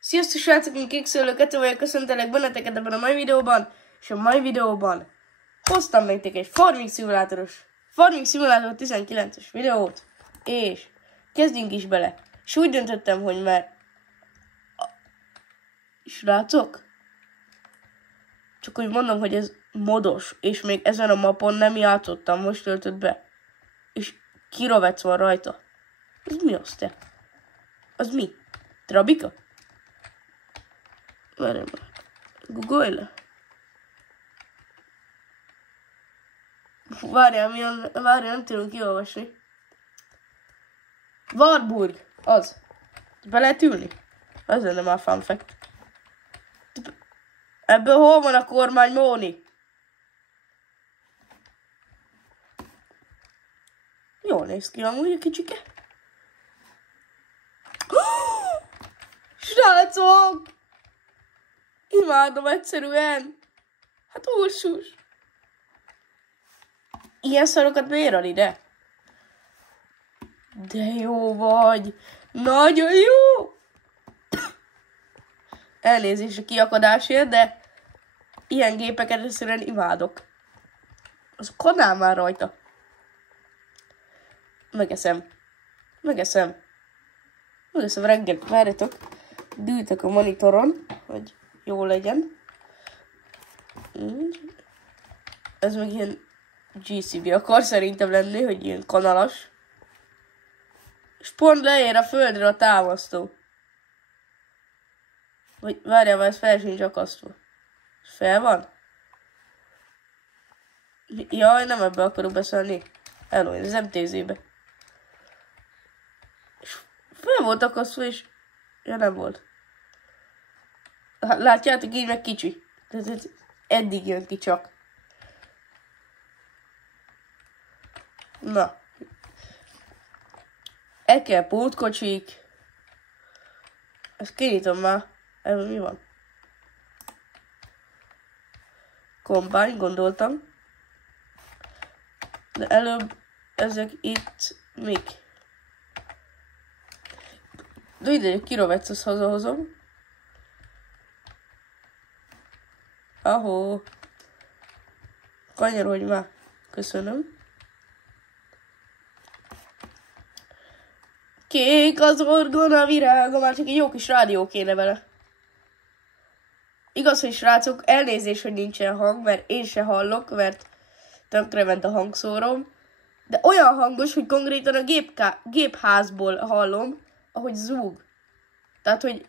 Sziasztok srácok, én Kékszőlő 2 vagyok, köszöntelek benneteket ebben a mai videóban, és a mai videóban hoztam nektek egy Farming Simulator 19-es videót, és kezdjünk is bele. És úgy döntöttem, hogy már... Srácok? Csak úgy mondom, hogy ez modos, és még ezen a mapon nem játszottam, most töltött be. És kirovec van rajta. Ez mi az te? Az mi? Trabika? Várjál már. Googolj le. Várjál, nem tudom kiolvasni. Warburg, az. Be lehet ülni? Az lenne már fun fact. Ebből hol van a kormány, Móni? Jól néz ki amúgy a kicsike. Srácok! Imádom egyszerűen. Hát úrsus. Ilyen szarokat beér ide? De jó vagy. Nagyon jó. Elnézést a kiakadásért, de ilyen gépeket egyszerűen imádok. Az kanál már rajta. Megeszem reggel. Várjatok. Dűltek a monitoron, hogy jó legyen. Ez meg ilyen GCB akar szerintem lenni, hogy ilyen kanalas. És pont leér a földre a támasztó. Vagy várjál, mert ez fel sincs akasztva. Fel van? Jaj, nem ebbe akarok beszélni. Hello, ez MTZ-be. És fel volt akasztva, és... Ja, nem volt. Látjátok, így meg kicsi. Eddig jön ki csak. Na. Ekel pótkocsik. Ezt kinyitom már. Ebből mi van? Kombány, gondoltam. De előbb ezek itt mik? De ide kirovec, azt hazahozom. Ahó. Kanyarodj már. Köszönöm. Kék az orgona virága, már csak egy jó kis rádió kéne vele. Igaz, hogy srácok, elnézés, hogy nincsen hang, mert én se hallok, mert tönkrement a hangszórom. De olyan hangos, hogy konkrétan a gépházból hallom, ahogy zúg. Tehát, hogy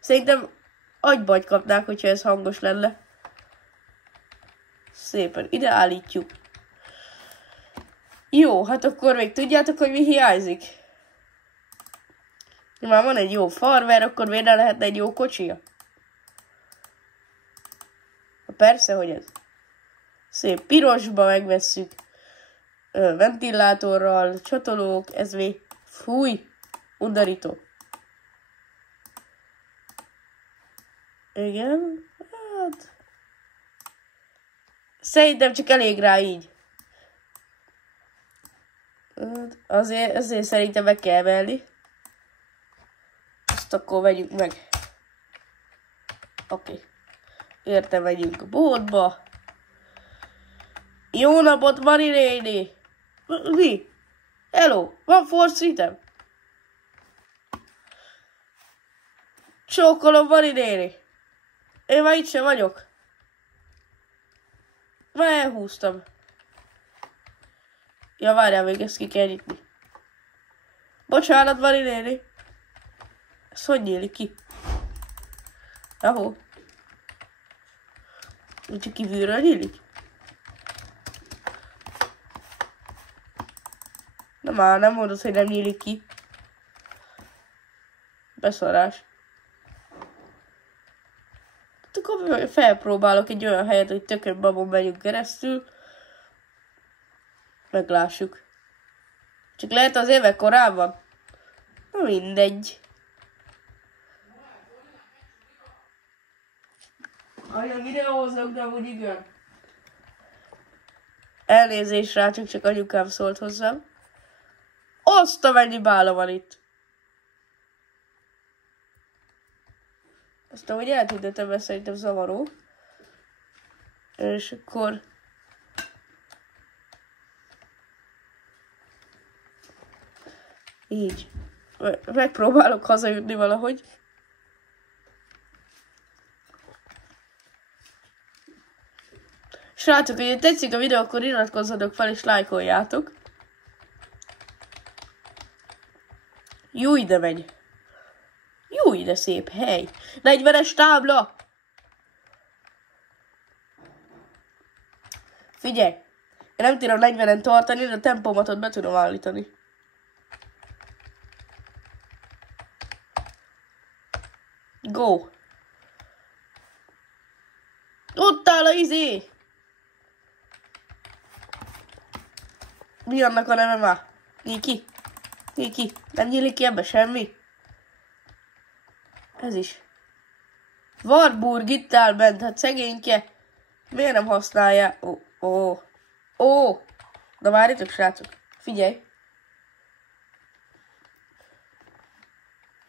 szerintem agybajt kapnák, hogyha ez hangos lenne. Szépen, ide állítjuk. Jó, hát akkor még tudjátok, hogy mi hiányzik? Már van egy jó farmer, akkor miért ne lehetne egy jó kocsija? Persze, hogy ez. Szép pirosba megvesszük. Ventilátorral, csatolók, ez még. Fúj, undorító. Igen, hát... Szerintem csak elég rá így. Azért szerintem meg kell venni. Ezt akkor vegyük meg. Oké. Érte megyünk a boltba. Jó napot, Mari néni! Mi? Hello, van forszítem? Csókolom, Mari néni. Én már itt sem vagyok. Már elhúztam. Ja, várjál, még ezt ki kell nyitni. Bocsánat, Mari néni. Ez hogy nyílik ki? Ahó. Csak kívülről nyílik? Na már nem mondod, hogy nem nyílik ki. Beszarás. Akkor felpróbálok egy olyan helyet, hogy tökön babon megyünk keresztül. Meglássuk. Csak lehet az évek korábban? Na mindegy. Olyan videózok, de úgy igen. Elnézést rá, csak anyukám szólt hozzám. Azt a mennyi bála van itt. Azt ahogy eltüntetem, mert szerintem zavaró. És akkor... Így. Megpróbálok hazajutni valahogy. Srácok, hogyha tetszik a videó, akkor iratkozzatok fel és lájkoljátok. Jó, ide megy. Jó, ide szép hely. 40-es tábla. Figyelj. Én nem tudom 40-en tartani, de a tempomatot be tudom állítani. Go. Ott áll a izé. Mi annak a neve már? Niki. Niki. Nem nyílik ki ebbe semmi? Ez is. Warburg itt áll bent, hát szegényke. Miért nem használja? Ó. Na várjatok, srácok. Figyelj.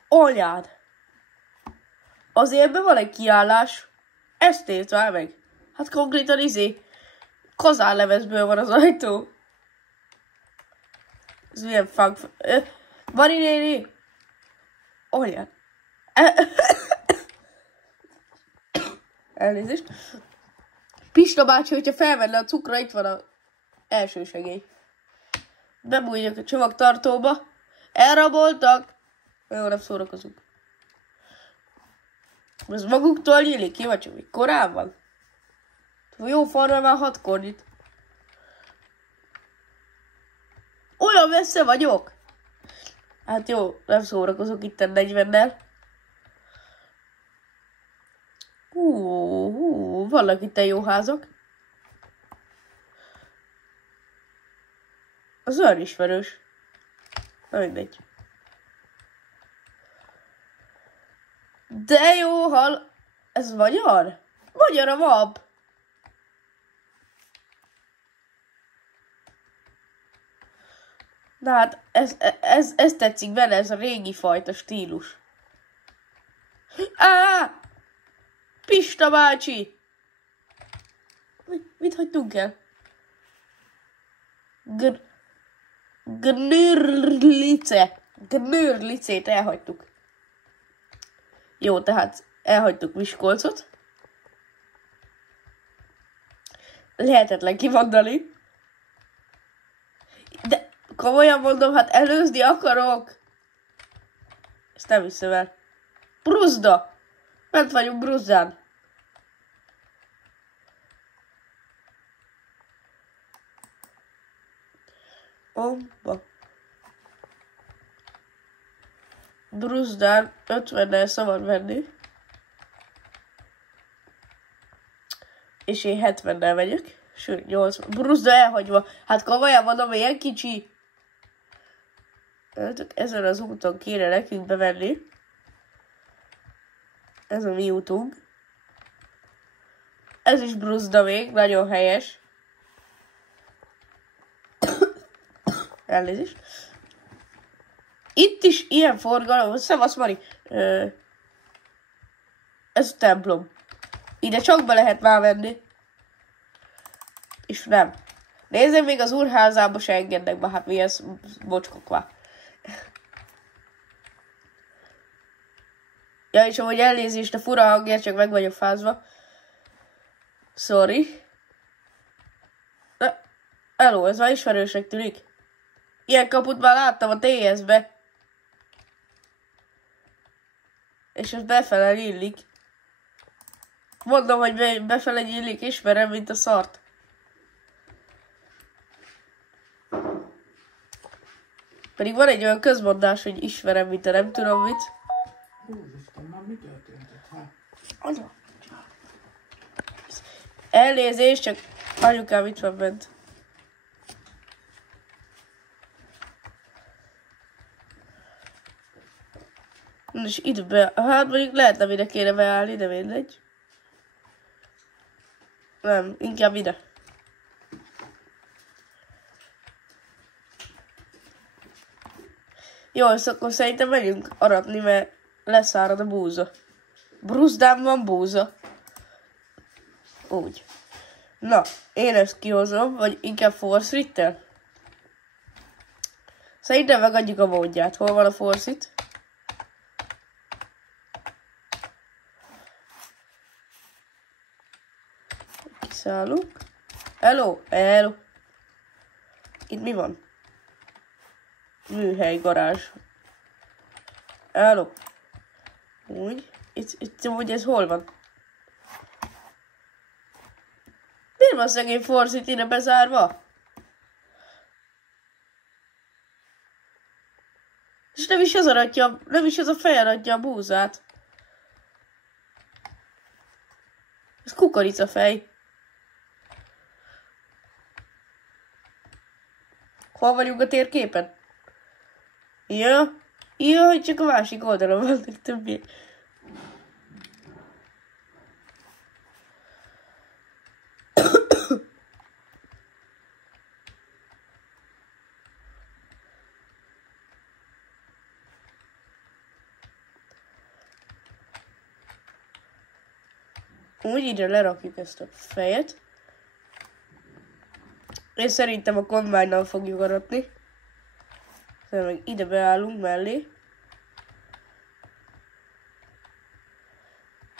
Anyád. Azért ebben van egy kiállás. Ezt ért már meg. Hát konkrétan kazánlemezből van az ajtó. Ez milyen funk. Mari néni. Olyan. Elnézést. Pista bácsi, hogyha felvenne a cukra, itt van az első segély. Bebújjak a csomagtartóba. Elraboltak. Jó, nem szórakozunk. Ez maguktól nyílik ki, vagy csak még korán van? Jó falra már 6-kor nyit. Olyan messze vagyok. Hát jó, nem szórakozok itt 40-nel. Vannak itt jó házak. Az olyan ismerős. Na mindegy. De jó hal... Ez magyar? Magyar a map. Na hát, ez tetszik bele, ez a régi fajta stílus. Pista bácsi! Mit hagytunk el? Gnörlicét elhagytuk. Jó, tehát elhagytuk Miskolcot. Lehetetlen kimondani. De komolyan mondom, hát előzni akarok. Ezt nem hiszem el. Bruzda! Ment vagyunk Bruzdán. Bruzdán 50-nel szabad venni. És én 70-nel megyek. Sőt, 80. Bruzda elhagyva. Hát komolyan mondom, ilyen kicsi. Ezen az úton kéne nekünk bevenni. Ez a mi útunk. Ez is Bruzda még, nagyon helyes. Elnézést. Itt is ilyen forgalom. Szevasz, Mari. Ez a templom. Ide csak be lehet már venni. És nem. Nézzem, még az úrházába se engednek be. Hát mi ez bocskok már. Ja, és ahogy elnézést a fura hangért, csak meg vagyok fázva. Sorry. Hello, ez már ismerősnek tűnik. Ilyen kaput már láttam a TS-be. És ez befele illik. Mondom, hogy befele illik, ismerem, mint a szart. Pedig van egy olyan közmondás, hogy ismerem, mint a nem tudom mit. Úristen, már mi történt? Elnézést, csak anyukám itt van bent. És itt hát mondjuk lehetne ide kéne beállni, de mindegy. Nem, inkább ide. Jó, akkor szerintem megyünk aratni, mert leszárad a búza. Bruszdán van búza. Úgy. Na, én ezt kihozom, vagy inkább Force Ritter? Szerintem megadjuk a módját. Hol van a Force It? Kiszállunk. Hello, hello. Itt mi van? Műhely, garázs. Hello. Úgy. Itt úgy ez hol van? Miért van szegény Force It ide bezárva? És nem is az a fej aratja a búzát. Ez kukoricafej. Hol vagyunk a térképen? Ja, hogy csak a másik oldalon vannak többiek. Úgy ide lerakjuk ezt a fejet. És szerintem a kombájnnal fogjuk aratni. Szóval meg ide beállunk mellé.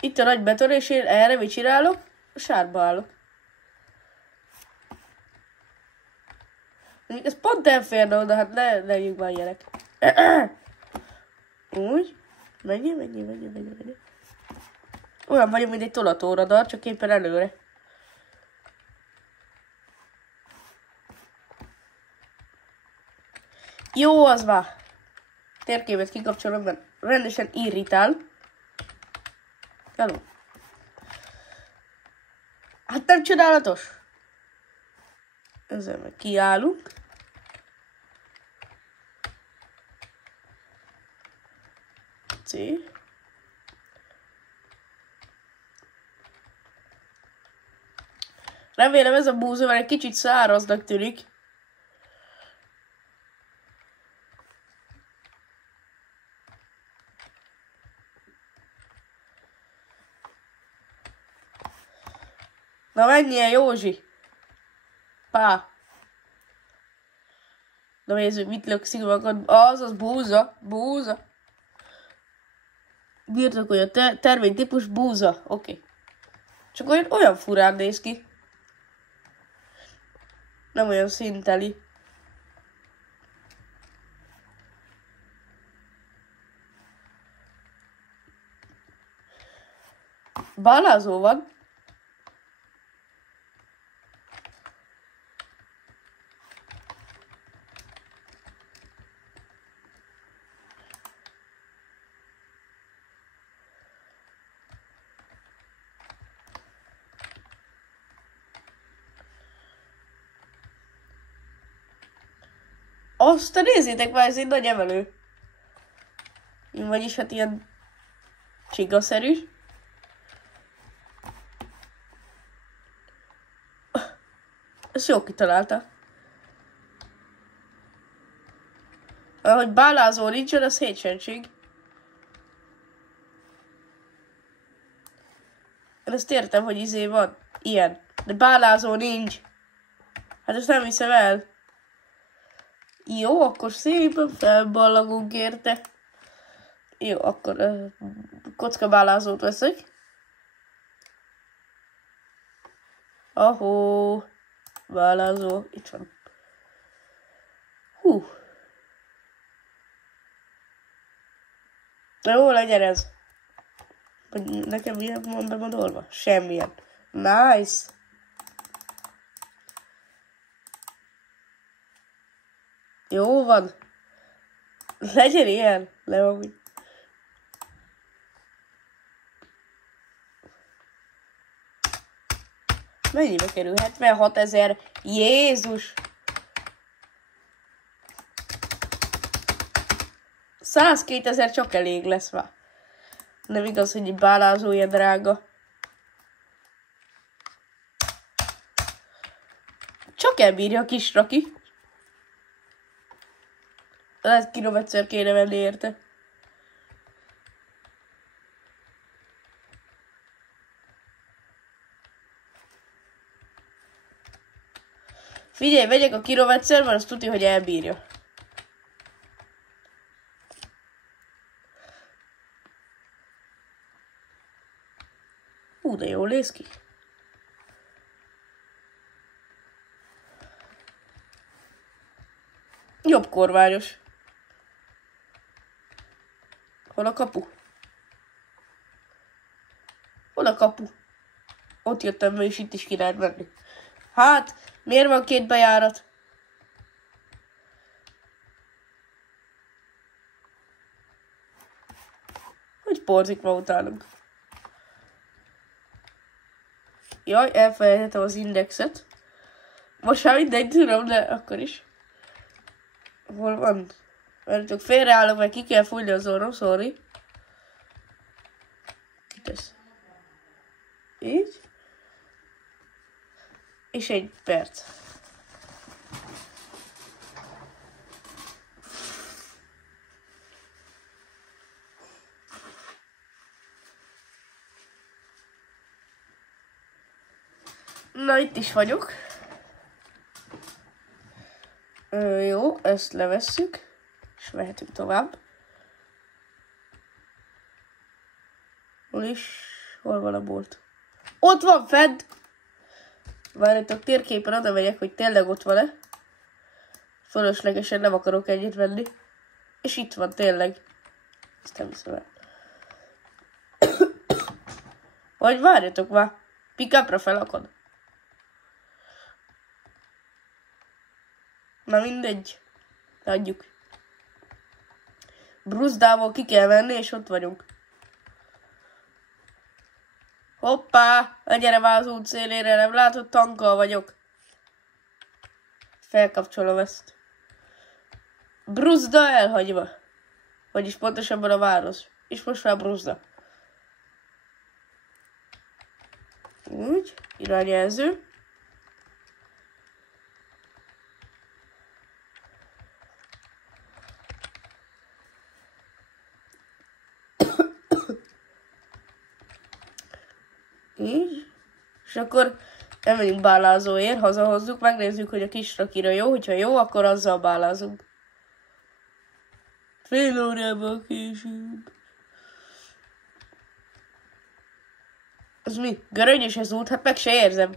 Itt a nagy beton, és én erre mit csinálok? A sárba állok. Ez pont elférne oda, hát ne legyünk már ilyenek. Úgy. Menjél. Olyan vagyok, mint egy tolatóradar, csak éppen előre. Jó, az már. Térképet kikapcsolom, mert rendesen irritál. Hello. Hát nem csodálatos? Ezzel meg kiállunk. C. Remélem ez a búza már egy kicsit száraznak tűnik. Na menjél, Józsi! Pá! Na nézzük, mit lökszik magad. Az búza. Birtokolja a terménytípus búza. Oké. Csak olyan furán néz ki. Nem olyan szinteli. Bálázó van. Azt nézzétek már, ez egy nagy emelő. Vagyis hát ilyen csigaszerű. Ezt jó kitalálta. Ahogy bálázó nincsen, az hétsenség. Én ezt értem, hogy izé van. Ilyen. De bálázó nincs. Hát ezt nem hiszem el. Jó, akkor szépen felballagunk érte. Jó, akkor kockabálázót veszek. Ahó, bálázó, itt van. Hú. Jó, legyen ez. Nekem ilyen van bemondolva? Semmilyen. Nice. Jó van. Legyen ilyen. Le van úgy. Mennyibe kerül? 76 000. Jézus! 102 000 csak elég lesz már. Nem igaz, hogy egy bálázó ilyen drága. Csak elbírja a kis raki. Lehet kilométer kéne venni érte. Figyelj, vegyek a kirovegyszer, mert azt tudja, hogy elbírja. De jól néz ki. Jobb kormányos. Hol a kapu? Hol a kapu? Ott jöttem be, és itt is ki lehet menni. Hát, miért van 2 bejárat? Hogy porzik ma utánunk? Jaj, elfelejtettem az indexet. Most már mindegy, tudom, de akkor is. Hol van? Mert félreállok, mert ki kell fújni az orrom, sorry. Kitesz. Így. És 1 perc. Na, itt is vagyok. Jó, ezt levesszük. És mehetünk tovább. Hol van a bolt? Ott van fent! Várjátok, térképen oda megyek, hogy tényleg ott van-e. Fölöslegesen nem akarok ennyit venni. És itt van tényleg. Ezt nem hiszem el. Vagy várjatok már. Pick-upra felakad. Na mindegy. Adjuk. Bruzdával ki kell venni, és ott vagyunk. Hoppá! Gyere már az út szélére, nem látod, tankkal vagyok. Felkapcsolom ezt. Bruzda elhagyva. Vagyis pontosabban a város. És most már Bruzda. Úgy, irányjelző. Így. És akkor elmegyünk bálázóért, hazahozzuk, megnézzük, hogy a kis rakira jó, hogyha jó, akkor azzal bálázunk. Fél órával később. Az mi? Göröngyös az út? Hát meg se érzem.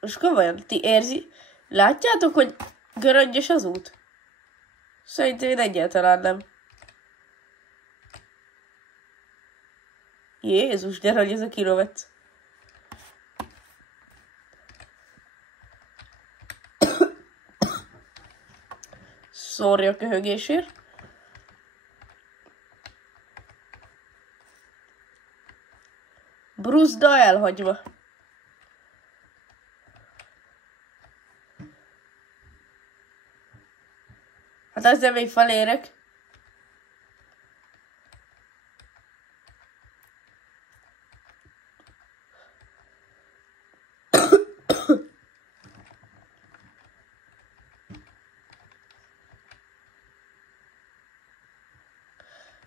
Most komolyan, ti érzi? Látjátok, hogy göröngyös az út? Szerintem én egyáltalán nem. Jézus, de hogy ez a kirovec. Sorry a köhögésért. Bruzda elhagyva. Hát ezzel még felérek.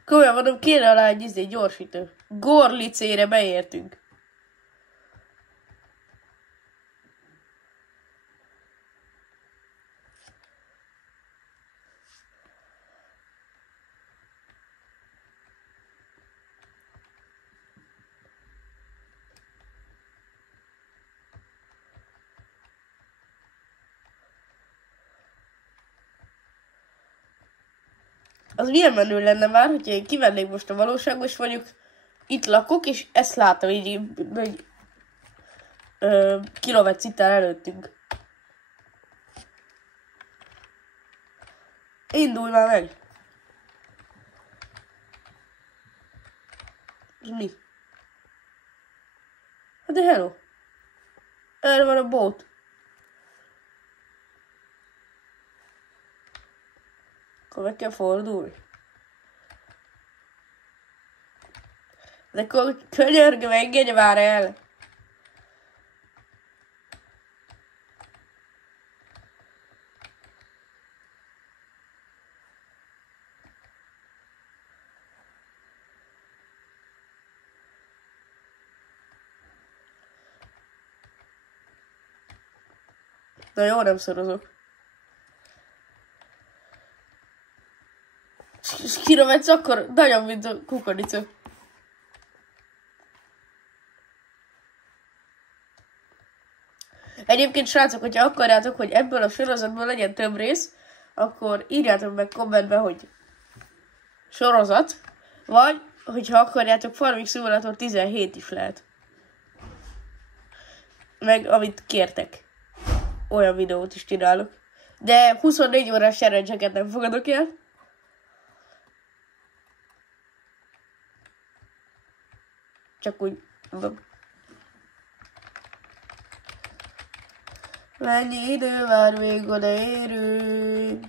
Komolyan mondom, kéne alá egy gyorsítő. Gorlicére beértünk. Az milyen menő lenne már, hogyha én kivennék most a valóságba, és mondjuk itt lakok, és ezt látom így kilometr szinten előttünk. Indulj már meg! Ez mi? Hát de hello! Erre van a bót. Akkor meg kell fordulni. De akkor könyörgöm, engedj már el! Na jó, nem szorozok. És kirövetsz, akkor nagyon, mint a kukorica. Egyébként, srácok, hogyha akarjátok, hogy ebből a sorozatból legyen több rész, akkor írjátok meg kommentbe, hogy sorozat, vagy, hogyha akarjátok, Farming Simulator 17 is lehet. Meg, amit kértek. Olyan videót is csinálok. De 24 órás challenge-eket nem fogadok el. Csak úgy mondom. Mennyi idő vár, még odaérünk.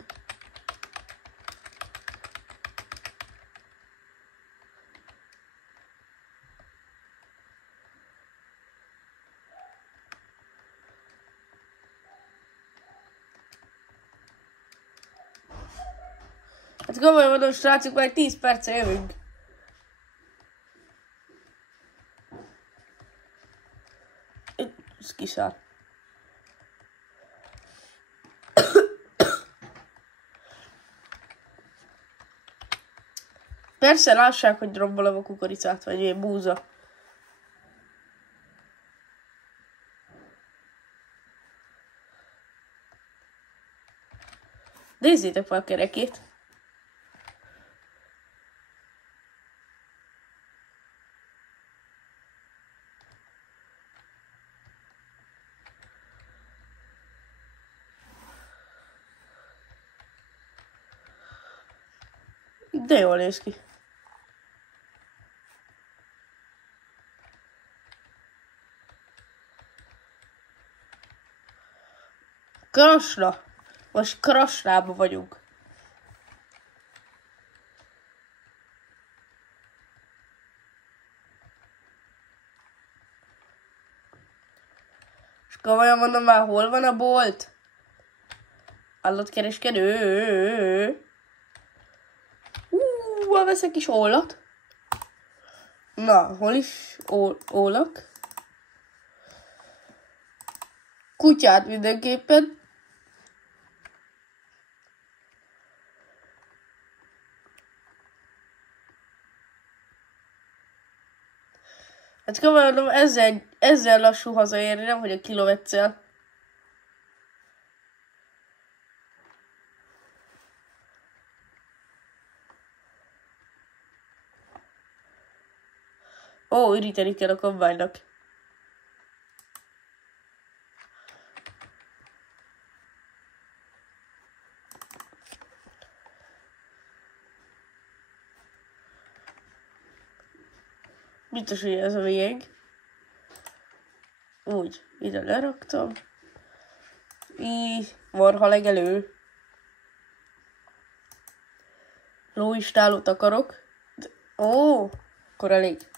Hát komolyan mondom, srácok, már 10 perce jövünk. Ez kiszár. Persze lássák, hogy rombolom a kukoricát, vagy ilyen búza. Nézzétek fel a kerekét. De jól néz ki. Krasna. Most Krasnában vagyunk. És komolyan mondom, már hol van a bolt? Állatkereskedő. Veszek is ólat. Na, hol is ólak? Kutyát mindenképpen. Hát komolyan mondom, ezzel lassú hazaérni, nem hogy a kilométerszel. Ó, üríteni kell a kombánynak. Biztos, hogy ez a miénk. Úgy, ide leraktam. Így, marha legelő. Lóistálót akarok. Ó, akkor elég.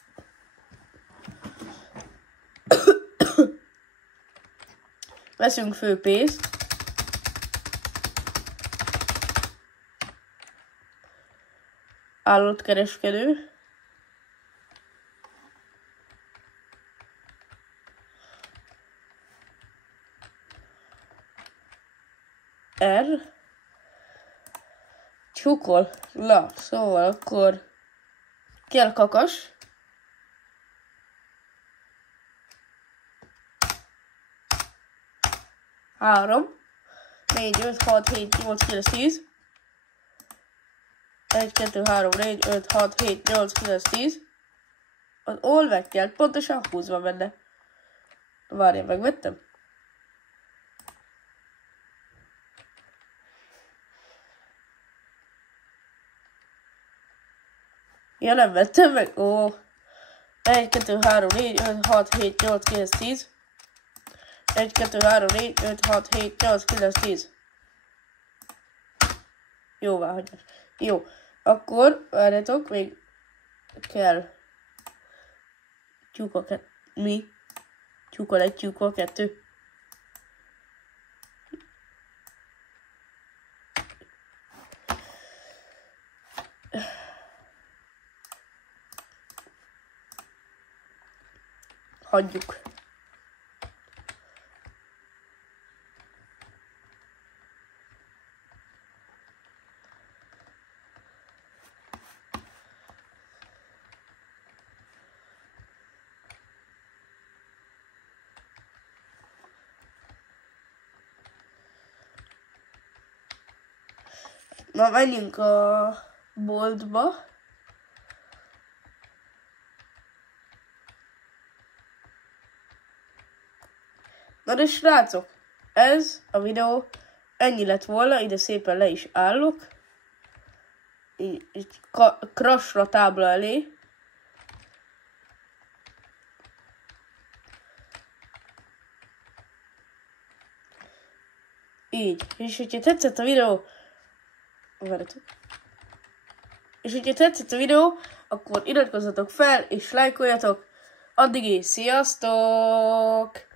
Veszünk főpészt. Állatkereskedő. R. Csukol. Na, szóval akkor kell kakas. Három. 4, 5, 6, 7, 8, 9, 10. 1, 2, 3, 4, 5, 6, 7, 8, 9, 10. Az all meg kell, pontosan 20 van benne. Várjál, megvettem? Ja, nem vettem meg. Ó. 1, 2, 3, 4, 5, 6, 7, 8, 9, 10. 1, 2, 3, 4, 5, 6, 7, 8, 9, 10. Jóvá hagyás. Jó. Akkor, várjátok, még kell tyúka mi? Tyúka 1, tyúka 2. Hagyjuk. Na, menjünk a boltba. Na de srácok, ez a videó ennyi lett volna, ide szépen le is állok. Így Crashra tábla elé. Így. És hogyha tetszett a videó... Várjatok. És hogyha tetszett a videó, akkor iratkozzatok fel és lájkoljatok. Addig is, sziasztok!